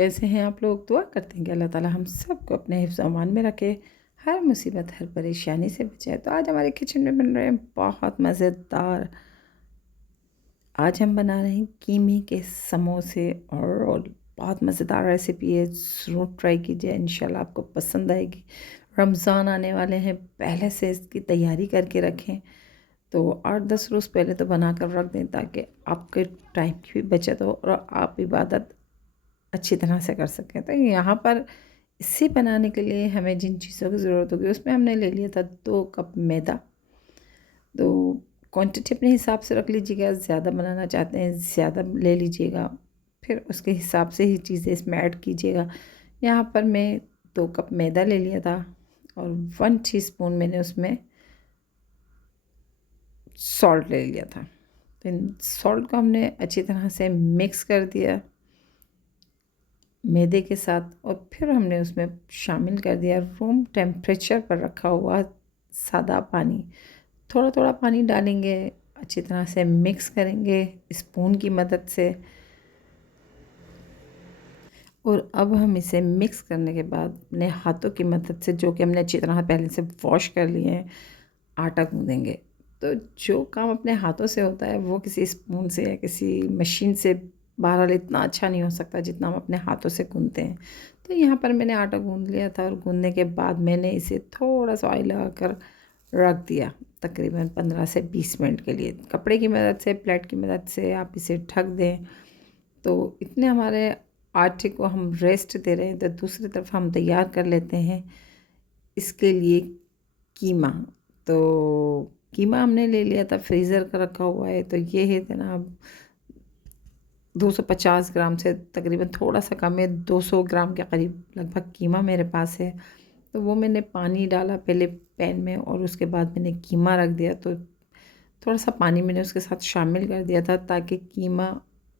कैसे हैं आप लोग? दुआ करते हैं कि अल्लाह ताला हम सबको अपने हिफ्ज़ अमान में रखे, हर मुसीबत, हर परेशानी से बचाए। तो आज हमारे किचन में बन रहे हैं बहुत मज़ेदार, आज हम बना रहे हैं कीमे के समोसे और रोल। बहुत मज़ेदार रेसिपी है, ज़रूर ट्राई कीजिए, इंशाल्लाह आपको पसंद आएगी। रमज़ान आने वाले हैं, पहले से इसकी तैयारी करके रखें। तो 8-10 रोज़ पहले तो बना कर रख दें ताकि आपके टाइम की भी बचत हो और आप इबादत अच्छी तरह से कर सकें। तो यहाँ पर इसे बनाने के लिए हमें जिन चीज़ों की ज़रूरत होगी उसमें हमने ले लिया था 2 कप मैदा। तो क्वांटिटी अपने हिसाब से रख लीजिएगा, ज़्यादा बनाना चाहते हैं ज़्यादा ले लीजिएगा, फिर उसके हिसाब से ही चीज़ें इसमें ऐड कीजिएगा। यहाँ पर मैं 2 कप मैदा ले लिया था और 1 टीस्पून मैंने उसमें सॉल्ट ले लिया था। तो इन सॉल्ट को हमने अच्छी तरह से मिक्स कर दिया मैदे के साथ और फिर हमने उसमें शामिल कर दिया रूम टेम्परेचर पर रखा हुआ सादा पानी। थोड़ा थोड़ा पानी डालेंगे, अच्छी तरह से मिक्स करेंगे स्पून की मदद से। और अब हम इसे मिक्स करने के बाद अपने हाथों की मदद से, जो कि हमने अच्छी तरह पहले से वॉश कर लिए हैं, आटा गूँदेंगे। तो जो काम अपने हाथों से होता है वो किसी स्पून से या किसी मशीन से बहरहाल इतना अच्छा नहीं हो सकता जितना हम अपने हाथों से गूँथते हैं। तो यहाँ पर मैंने आटा गूँध लिया था और गूँधने के बाद मैंने इसे थोड़ा सा ऑयल लगाकर रख दिया तकरीबन 15 से 20 मिनट के लिए। कपड़े की मदद से, प्लेट की मदद से आप इसे ढक दें। तो इतने हमारे आटे को हम रेस्ट दे रहे हैं तो दूसरी तरफ हम तैयार कर लेते हैं इसके लिए कीमा। तो कीमा हमने ले लिया था, फ्रीज़र का रखा हुआ है। तो ये है जनाब 250 ग्राम से तकरीबन थोड़ा सा कम है, 200 ग्राम के करीब लगभग कीमा मेरे पास है। तो वो मैंने पानी डाला पहले पैन में और उसके बाद मैंने कीमा रख दिया। तो थोड़ा सा पानी मैंने उसके साथ शामिल कर दिया था ताकि कीमा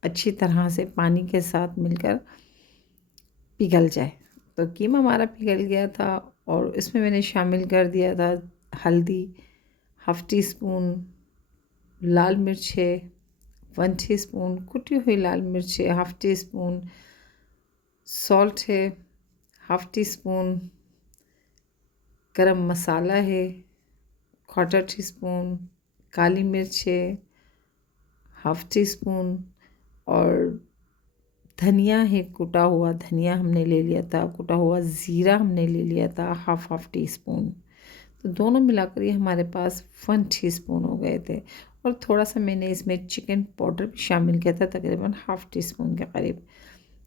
अच्छी तरह से पानी के साथ मिलकर पिघल जाए। तो कीमा हमारा पिघल गया था और इसमें मैंने शामिल कर दिया था हल्दी, हाफ़ टी स्पून लाल मिर्च है, 1 टीस्पून कुटी हुई लाल मिर्च है, हाफ़ टी स्पून सॉल्ट है, हाफ़ टी स्पून गरम मसाला है, क्वार्टर टी स्पून काली मिर्च है, हाफ़ टी स्पून और धनिया है, कुटा हुआ धनिया हमने ले लिया था, कुटा हुआ ज़ीरा हमने ले लिया था हाफ़ टी स्पून। तो दोनों मिलाकर ये हमारे पास 1 टीस्पून हो गए थे। और थोड़ा सा मैंने इसमें चिकन पाउडर भी शामिल किया था तकरीबन हाफ़ टी स्पून के करीब।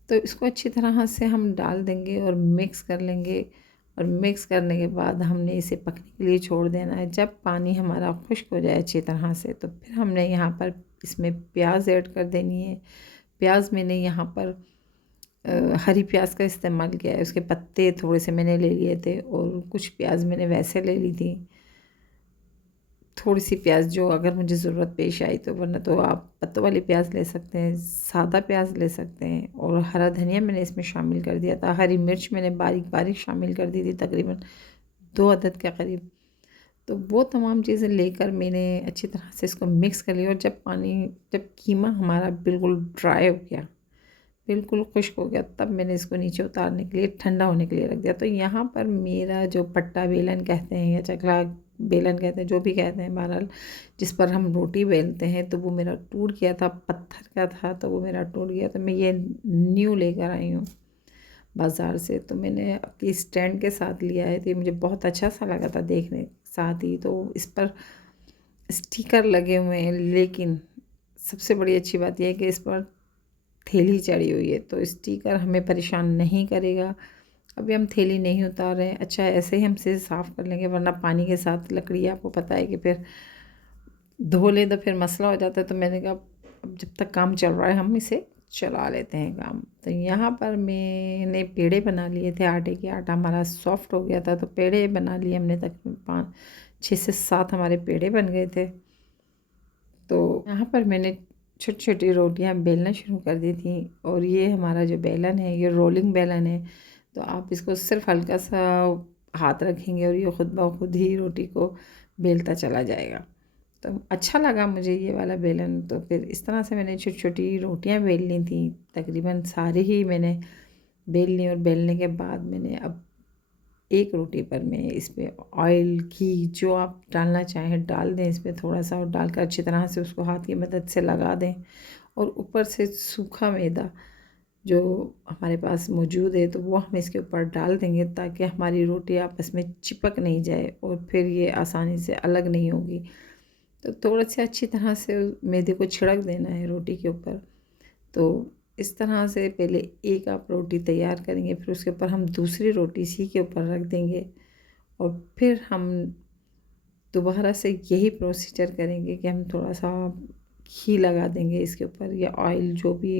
तो इसको अच्छी तरह से हम डाल देंगे और मिक्स कर लेंगे। और मिक्स करने के बाद हमने इसे पकने के लिए छोड़ देना है। जब पानी हमारा खुश्क हो जाए अच्छी तरह से तो फिर हमने यहाँ पर इसमें प्याज ऐड कर देनी है। प्याज मैंने यहाँ पर हरी प्याज का इस्तेमाल किया है, उसके पत्ते थोड़े से मैंने ले लिए थे और कुछ प्याज मैंने वैसे ले ली थी। थोड़ी सी प्याज जो अगर मुझे ज़रूरत पेश आई तो, वरना तो आप पत्तों वाली प्याज ले सकते हैं, सादा प्याज ले सकते हैं। और हरा धनिया मैंने इसमें शामिल कर दिया था, हरी मिर्च मैंने बारीक बारीक शामिल कर दी थी तकरीबन 2 अदद के करीब। तो वो तमाम चीज़ें लेकर मैंने अच्छी तरह से इसको मिक्स कर लिया। और जब कीमा हमारा बिल्कुल ड्राई हो गया, बिल्कुल खुश्क हो गया, तब मैंने इसको नीचे उतारने के लिए ठंडा होने के लिए रख दिया। तो यहाँ पर मेरा जो पट्टा बेलन कहते हैं या चकला बेलन कहते हैं, जो भी कहते हैं बहरहाल, जिस पर हम रोटी बेलते हैं, तो वो मेरा टूट गया था, पत्थर का था तो वो मेरा टूट गया। तो मैं ये न्यू लेकर आई हूँ बाज़ार से। तो मैंने अपनी स्टैंड के साथ लिया है। तो ये मुझे बहुत अच्छा सा लगा था देखने के साथ ही। तो इस पर स्टिकर लगे हुए हैं, लेकिन सबसे बड़ी अच्छी बात यह है कि इस पर थैली चढ़ी हुई है, तो स्टिकर हमें परेशान नहीं करेगा। अभी हम थैली नहीं उतार रहे हैं, अच्छा ऐसे ही हम इसे साफ़ कर लेंगे, वरना पानी के साथ लकड़ी आपको पता है कि फिर धो लें तो फिर मसला हो जाता है। तो मैंने कहा अब जब तक काम चल रहा है हम इसे चला लेते हैं काम। तो यहाँ पर मैंने पेड़े बना लिए थे आटे के, आटा हमारा सॉफ्ट हो गया था तो पेड़े बना लिए हमने, तकरीबन 5 6 से 7 हमारे पेड़े बन गए थे। तो यहाँ पर मैंने छोटी छोटी रोटियाँ बेलना शुरू कर दी थी। और ये हमारा जो बेलन है ये रोलिंग बेलन है। तो आप इसको सिर्फ हल्का सा हाथ रखेंगे और ये खुद ब खुद ही रोटी को बेलता चला जाएगा। तो अच्छा लगा मुझे ये वाला बेलन। तो फिर इस तरह से मैंने छोटी छोटी रोटियाँ बेल ली थी, तकरीबन सारी ही मैंने बेल ली और बेलने के बाद मैंने अब एक रोटी पर मैं इसमें ऑयल घी जो आप डालना चाहें डाल दें, इसमें थोड़ा सा और डालकर अच्छी तरह से उसको हाथ की मदद से लगा दें और ऊपर से सूखा मैदा जो हमारे पास मौजूद है तो वो हम इसके ऊपर डाल देंगे ताकि हमारी रोटी आपस में चिपक नहीं जाए और फिर ये आसानी से अलग नहीं होगी। तो थोड़ा सा अच्छी तरह से मैदे को छिड़क देना है रोटी के ऊपर। तो इस तरह से पहले एक आप रोटी तैयार करेंगे, फिर उसके ऊपर हम दूसरी रोटी इसी के ऊपर रख देंगे और फिर हम दोबारा से यही प्रोसीजर करेंगे कि हम थोड़ा सा घी लगा देंगे इसके ऊपर या ऑयल जो भी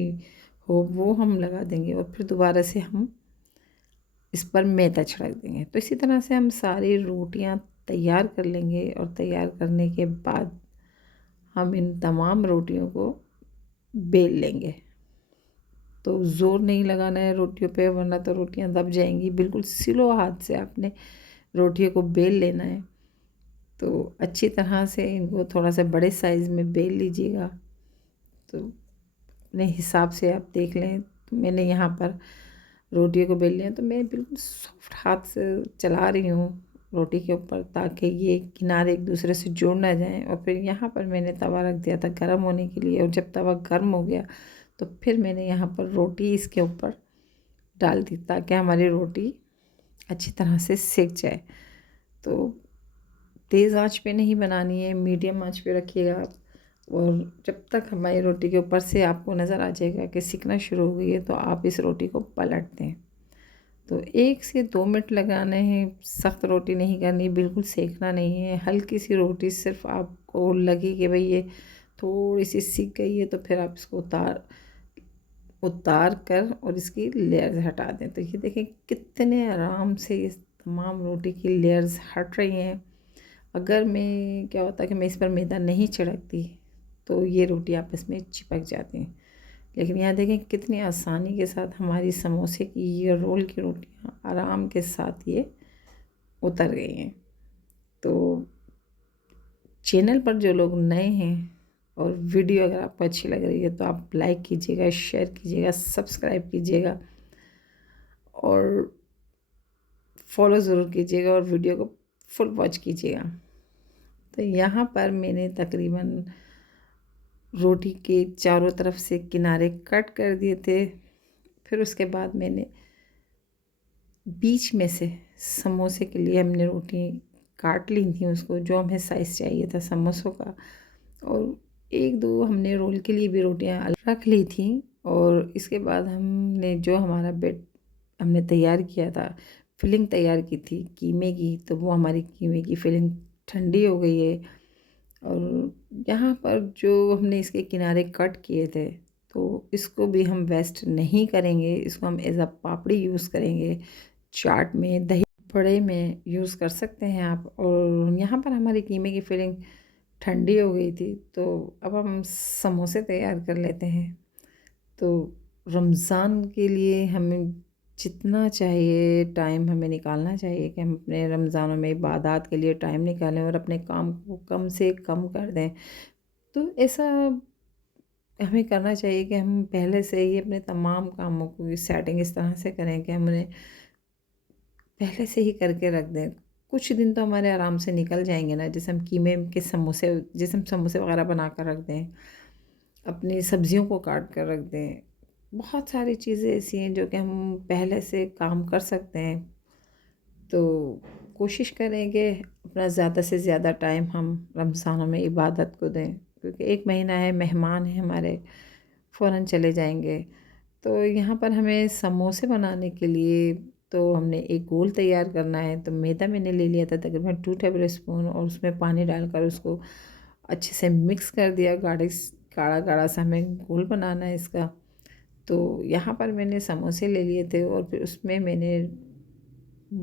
हो वो हम लगा देंगे और फिर दोबारा से हम इस पर मैदा छिड़क देंगे। तो इसी तरह से हम सारी रोटियां तैयार कर लेंगे और तैयार करने के बाद हम इन तमाम रोटियों को बेल लेंगे। तो ज़ोर नहीं लगाना है रोटियों पे वरना तो रोटियां दब जाएंगी। बिल्कुल स्लो हाथ से आपने रोटियों को बेल लेना है। तो अच्छी तरह से इनको थोड़ा सा बड़े साइज़ में बेल लीजिएगा। तो अपने हिसाब से आप देख लें। तो मैंने यहाँ पर रोटियों को बेल लिया तो मैं बिल्कुल सॉफ्ट हाथ से चला रही हूँ रोटी के ऊपर ताकि ये किनारे एक दूसरे से जुड़ ना जाएं। और फिर यहाँ पर मैंने तवा रख दिया था गर्म होने के लिए और जब तवा गर्म हो गया तो फिर मैंने यहाँ पर रोटी इसके ऊपर डाल दी ताकि हमारी रोटी अच्छी तरह से सेक जाए। तो तेज़ आंच पे नहीं बनानी है, मीडियम आंच पे रखिएगा आप। और जब तक हमारी रोटी के ऊपर से आपको नज़र आ जाएगा कि सिकना शुरू हो गई है तो आप इस रोटी को पलट दें। तो 1 से 2 मिनट लगाने हैं, सख्त रोटी नहीं करनी, बिल्कुल सेकना नहीं है। हल्की सी रोटी सिर्फ आपको लगे कि भाई ये थोड़ी सी सिक गई है तो फिर आप इसको उतार कर और इसकी लेयर्स हटा दें। तो ये देखें कितने आराम से ये तमाम रोटी की लेयर्स हट रही हैं। अगर मैं क्या होता कि मैं इस पर मैदा नहीं छिड़कती तो ये रोटी आपस में चिपक जाती हैं। लेकिन यहाँ देखें कितनी आसानी के साथ हमारी समोसे की या रोल की रोटियाँ आराम के साथ ये उतर गई हैं। तो चैनल पर जो लोग नए हैं और वीडियो अगर आपको अच्छी लग रही है तो आप लाइक कीजिएगा, शेयर कीजिएगा, सब्सक्राइब कीजिएगा और फॉलो ज़रूर कीजिएगा और वीडियो को फुल वॉच कीजिएगा। तो यहाँ पर मैंने तकरीबन रोटी के चारों तरफ से किनारे कट कर दिए थे। फिर उसके बाद मैंने बीच में से समोसे के लिए हमने रोटी काट ली थी उसको जो हमें साइज़ चाहिए था समोसों का। और 1-2 हमने रोल के लिए भी रोटियां अलग रख ली थी। और इसके बाद हमने जो हमारा बेड हमने तैयार किया था, फिलिंग तैयार की थी कीमे की, तो वो हमारी कीमे की फिलिंग ठंडी हो गई है। और यहाँ पर जो हमने इसके किनारे कट किए थे तो इसको भी हम वेस्ट नहीं करेंगे, इसको हम एज अ पापड़ी यूज़ करेंगे। चाट में, दही बड़े में यूज़ कर सकते हैं आप। और यहाँ पर हमारी कीमे की फिलिंग ठंडी हो गई थी तो अब हम समोसे तैयार कर लेते हैं। तो रमज़ान के लिए हमें जितना चाहिए टाइम हमें निकालना चाहिए कि हम अपने रमज़ानों में इबादत के लिए टाइम निकालें और अपने काम को कम से कम कर दें। तो ऐसा हमें करना चाहिए कि हम पहले से ही अपने तमाम कामों की सेटिंग इस तरह से करें कि हम उन्हें पहले से ही करके रख दें। कुछ दिन तो हमारे आराम से निकल जाएंगे ना, जैसे हम कीमे के समोसे, जैसे हम समोसे वगैरह बना कर रख दें, अपनी सब्जियों को काट कर रख दें। बहुत सारी चीज़ें ऐसी हैं जो कि हम पहले से काम कर सकते हैं। तो कोशिश करें कि अपना ज़्यादा से ज़्यादा टाइम हम रमज़ानों में इबादत को दें, क्योंकि 1 महीना है, मेहमान हैं हमारे, फ़ौरन चले जाएंगे। तो यहाँ पर हमें समोसे बनाने के लिए तो हमने एक गोल तैयार करना है। तो मैदा मैंने ले लिया था तकरीबन 2 टेबल स्पून और उसमें पानी डालकर उसको अच्छे से मिक्स कर दिया। गाढ़ा गाढ़ा सा हमें गोल बनाना है इसका। तो यहाँ पर मैंने समोसे ले लिए थे और फिर उसमें मैंने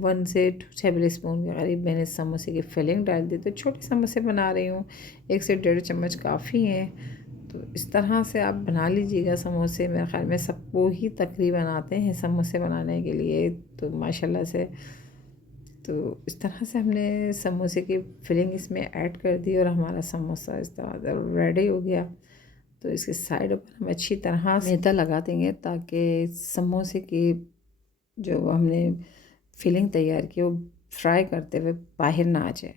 1 से 2 टेबल स्पून के करीब मैंने समोसे की फिलिंग डाल दी। तो छोटे समोसे बना रही हूँ, 1 से 1.5 चम्मच काफ़ी हैं। तो इस तरह से आप बना लीजिएगा समोसे। मेरे ख़्याल में सबको ही तकरीबन आते हैं समोसे बनाने के लिए, तो माशाल्लाह से। तो इस तरह से हमने समोसे की फिलिंग इसमें ऐड कर दी और हमारा समोसा इस तरह से रेडी हो गया। तो इसके साइडों पर हम अच्छी तरह से मैदा लगा देंगे ताकि समोसे की जो हमने फिलिंग तैयार की वो फ्राई करते हुए बाहर ना आ जाए।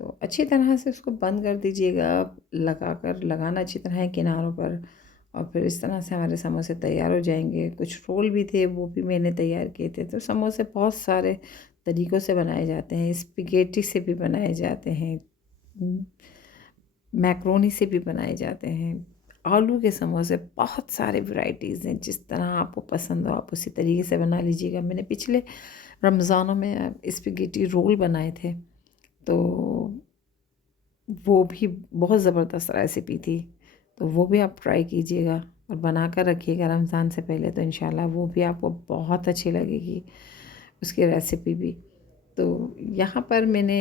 तो अच्छी तरह से उसको बंद कर दीजिएगा, लगाना अच्छी तरह है किनारों पर। और फिर इस तरह से हमारे समोसे तैयार हो जाएंगे। कुछ रोल भी थे, वो भी मैंने तैयार किए थे। तो समोसे बहुत सारे तरीक़ों से बनाए जाते हैं, स्पैघेटी से भी बनाए जाते हैं, मैक्रोनी से भी बनाए जाते हैं। आलू के समोसे बहुत सारे वैरायटीज़ हैं, जिस तरह आपको पसंद हो आप उसी तरीके से बना लीजिएगा। मैंने पिछले रमज़ानों में स्पैघेटी रोल बनाए थे, तो वो भी बहुत ज़बरदस्त रेसिपी थी। तो वो भी आप ट्राई कीजिएगा और बना कर रखिएगा रमज़ान से पहले, तो इंशाल्लाह वो भी आपको बहुत अच्छी लगेगी, उसकी रेसिपी भी। तो यहाँ पर मैंने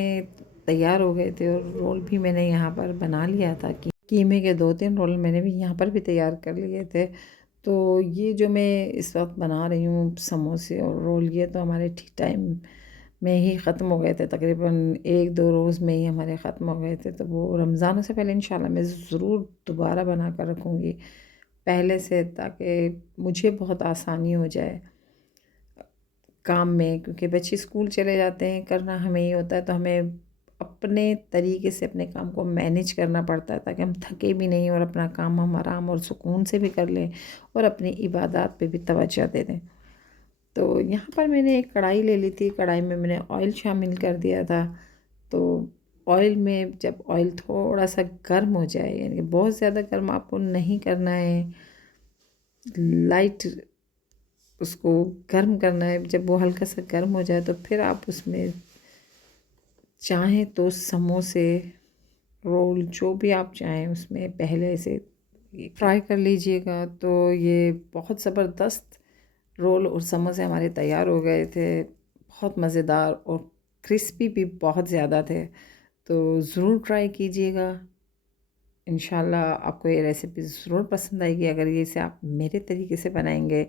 तैयार हो गए थे और रोल भी मैंने यहाँ पर बना लिया था कि कीमे के 2-3 रोल मैंने भी यहाँ पर भी तैयार कर लिए थे। तो ये जो मैं इस वक्त बना रही हूँ समोसे और रोल, ये तो हमारे ठीक टाइम में ही ख़त्म हो गए थे, तकरीबन 1-2 रोज़ में ही हमारे ख़त्म हो गए थे। तो वो रमज़ान से पहले इंशाल्लाह मैं ज़रूर दोबारा बना कर रखूँगी पहले से, ताकि मुझे बहुत आसानी हो जाए काम में, क्योंकि बच्चे स्कूल चले जाते हैं, करना हमें ही होता है। तो हमें अपने तरीके से अपने काम को मैनेज करना पड़ता है, ताकि हम थके भी नहीं और अपना काम हम आराम और सुकून से भी कर लें और अपनी इबादत पे भी तवज्जो दे दें। तो यहाँ पर मैंने एक कढ़ाई ले ली थी, कढ़ाई में मैंने ऑयल शामिल कर दिया था। तो ऑयल में जब ऑयल थोड़ा सा गर्म हो जाए, यानी कि बहुत ज़्यादा गर्म आपको नहीं करना है, लाइट उसको गर्म करना है। जब वो हल्का सा गर्म हो जाए तो फिर आप उसमें चाहें तो समोसे, रोल, जो भी आप चाहें उसमें पहले से फ्राई कर लीजिएगा। तो ये बहुत ज़बरदस्त रोल और समोसे हमारे तैयार हो गए थे, बहुत मज़ेदार और क्रिस्पी भी बहुत ज़्यादा थे। तो ज़रूर ट्राई कीजिएगा, इंशाल्लाह आपको ये रेसिपी ज़रूर पसंद आएगी। अगर ये इसे आप मेरे तरीके से बनाएंगे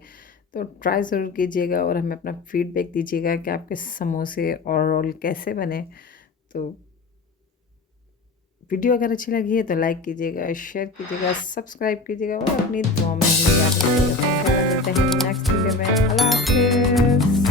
तो ट्राई ज़रूर कीजिएगा और हमें अपना फ़ीडबैक दीजिएगा कि आपके समोसे और रोल कैसे बने। तो वीडियो अगर अच्छी लगी है तो लाइक कीजिएगा, शेयर कीजिएगा, सब्सक्राइब कीजिएगा और अपनी दुआओं में हमें याद रखिएगा। तो इंशाल्लाह मिलते हैं नेक्स्ट वीडियो में। अल्लाह हाफ़िज़।